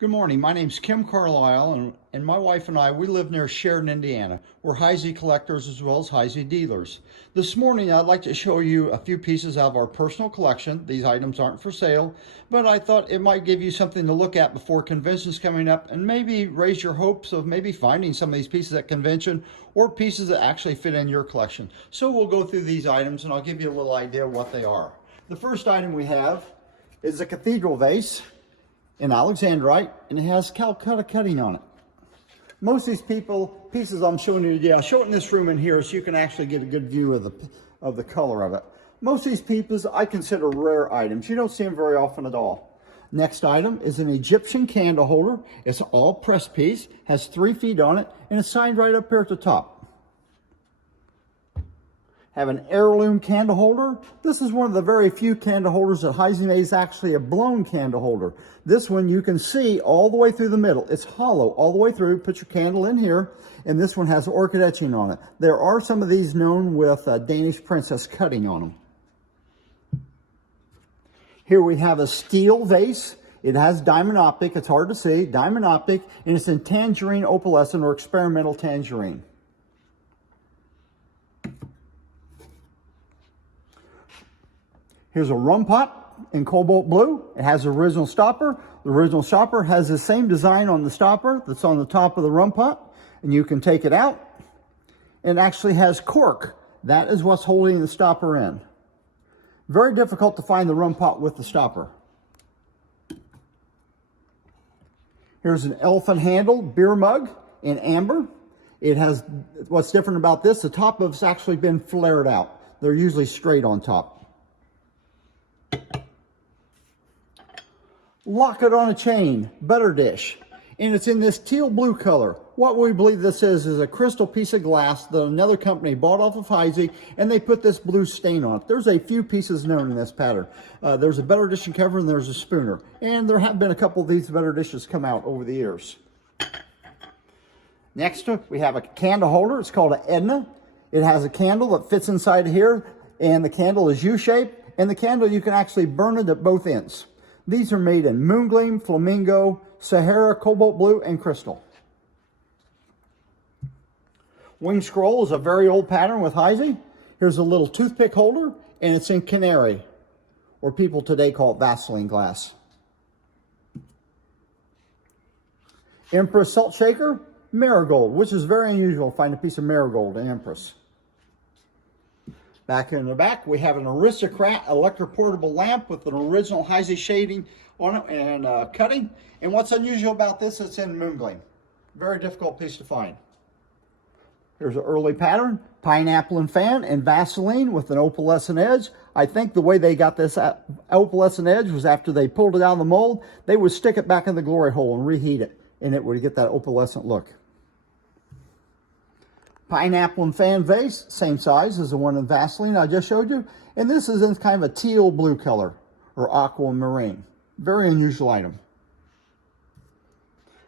Good morning. My name's Kim Carlisle, and my wife and I, we live near Sheridan, Indiana. We're Heisey collectors as well as Heisey dealers. This morning, I'd like to show you a few pieces out of our personal collection. These items aren't for sale, but I thought it might give you something to look at before conventions coming up and maybe raise your hopes of maybe finding some of these pieces at convention or pieces that actually fit in your collection. So we'll go through these items and I'll give you a little idea of what they are. The first item we have is a cathedral vase in Alexandrite, and it has Calcutta cutting on it. Most of these pieces I'm showing you today, I'll show it in this room in here so you can actually get a good view of the color of it. Most of these pieces I consider rare items. You don't see them very often at all. Next item is an Egyptian candle holder. It's all press piece, has 3 feet on it, and it's signed right up here at the top. Have an heirloom candle holder. This is one of the very few candle holders that Heisey made is actually a blown candle holder. This one you can see all the way through the middle. It's hollow all the way through. Put your candle in here, and this one has orchid etching on it. There are some of these known with Danish princess cutting on them. Here we have a steel vase. It has diamond optic. It's hard to see. Diamond optic, and it's in tangerine opalescent or experimental tangerine. Here's a rum pot in cobalt blue. It has the original stopper. The original stopper has the same design on the stopper that's on the top of the rum pot. And you can take it out. It actually has cork. That is what's holding the stopper in. Very difficult to find the rum pot with the stopper. Here's an elephant handle beer mug in amber. It has, what's different about this, the top of it's actually been flared out. They're usually straight on top. Locket on a chain, butter dish, and it's in this teal blue color. What we believe this is a crystal piece of glass that another company bought off of Heisey, and they put this blue stain on it. There's a few pieces known in this pattern. There's a butter dish and cover, and there's a spooner, and there have been a couple of these butter dishes come out over the years. Next we have a candle holder. It's called an Edna. It has a candle that fits inside here, and the candle is U-shaped, and the candle you can actually burn it at both ends. These are made in moongleam, flamingo, Sahara, cobalt blue, and crystal. Wing scroll is a very old pattern with Heisey. Here's a little toothpick holder, and it's in canary, or people today call it Vaseline glass. Empress salt shaker, marigold, which is very unusual to find a piece of marigold in Empress. Back in the back, we have an Aristocrat electroportable lamp with an original Heisey shading on it and cutting. And what's unusual about this, it's in moongleam. Very difficult piece to find. Here's an early pattern, pineapple and fan and Vaseline with an opalescent edge. I think the way they got this opalescent edge was after they pulled it out of the mold, they would stick it back in the glory hole and reheat it, and it would get that opalescent look. Pineapple and fan vase, same size as the one in Vaseline I just showed you. And this is in kind of a teal blue color, or aquamarine. Very unusual item.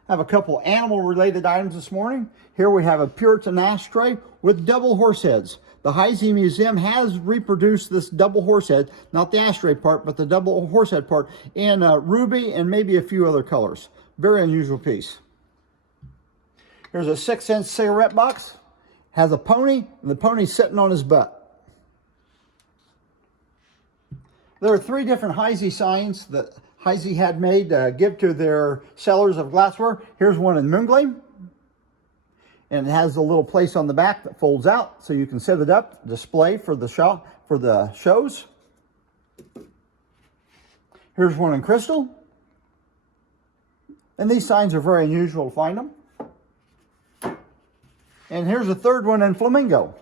I have a couple animal related items this morning. Here we have a Puritan ashtray with double horse heads. The Heisey Museum has reproduced this double horse head, not the ashtray part, but the double horse head part, in ruby and maybe a few other colors. Very unusual piece. Here's a 6-inch cigarette box. Has a pony, and the pony's sitting on his butt. There are 3 different Heisey signs that Heisey had made to give to their sellers of glassware. Here's one in moongleam, and it has a little place on the back that folds out, so you can set it up, display for the shows. Here's one in crystal, and these signs are very unusual to find them. And here's a third one in flamingo.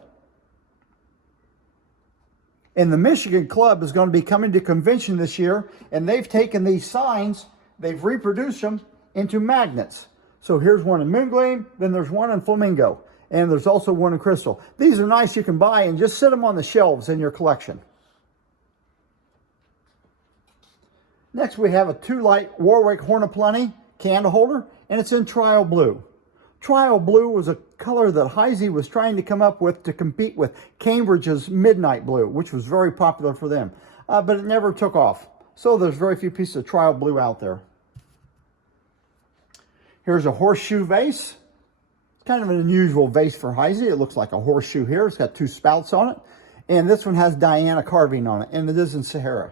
And the Michigan Club is going to be coming to convention this year, and they've taken these signs, they've reproduced them into magnets. So here's one in moongleam, then there's one in flamingo, and there's also one in crystal. These are nice, you can buy and just sit them on the shelves in your collection. Next we have a 2-light Warwick Horn of Plenty candle holder, and it's in trial blue. Trial blue was a color that Heisey was trying to come up with to compete with Cambridge's midnight blue, which was very popular for them, but it never took off. So there's very few pieces of trial blue out there. Here's a horseshoe vase. It's kind of an unusual vase for Heisey. It looks like a horseshoe here. It's got two spouts on it. And this one has Diana carving on it, and it is in Sahara.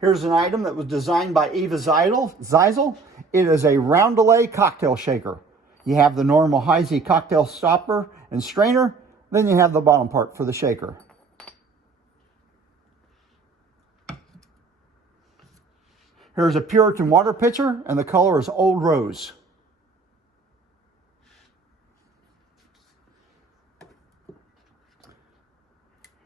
Here's an item that was designed by Eva Zeisel. It is a roundelay cocktail shaker. You have the normal Heisey cocktail stopper and strainer. Then you have the bottom part for the shaker. Here's a Puritan water pitcher, and the color is Old Rose.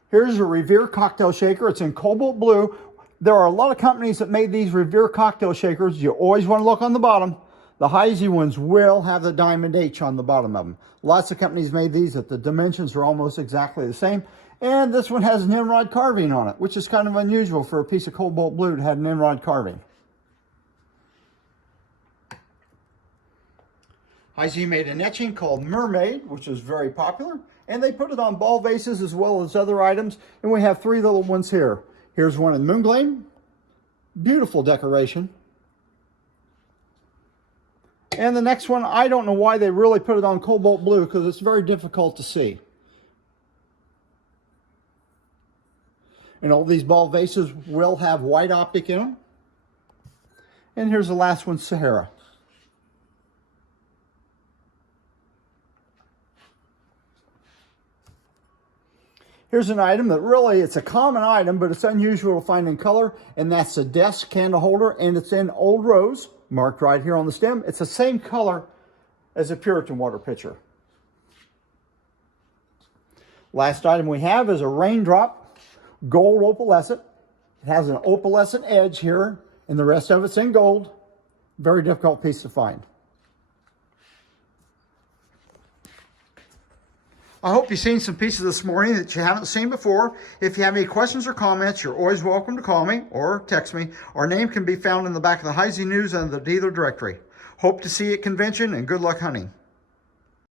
Here's a Revere cocktail shaker. It's in cobalt blue. There are a lot of companies that made these Revere cocktail shakers. You always want to look on the bottom. The Heisey ones will have the diamond H on the bottom of them. Lots of companies made these that the dimensions are almost exactly the same. And this one has an emerald carving on it, which is kind of unusual for a piece of cobalt blue to have an emerald carving. Heisey made an etching called Mermaid, which is very popular. And they put it on ball vases as well as other items. And we have three little ones here. Here's one in Moongleam. Beautiful decoration. And the next one, I don't know why they really put it on cobalt blue because it's very difficult to see. And all these ball vases will have white optic in them. And here's the last one, Sahara. Here's an item that really, it's a common item, but it's unusual to find in color, and that's a desk candle holder, and it's in Old Rose, marked right here on the stem. It's the same color as a Puritan water pitcher. Last item we have is a raindrop gold opalescent. It has an opalescent edge here, and the rest of it's in gold. Very difficult piece to find. I hope you've seen some pieces this morning that you haven't seen before. If you have any questions or comments, you're always welcome to call me or text me. Our name can be found in the back of the Heisey News and the dealer directory. Hope to see you at convention, and good luck hunting.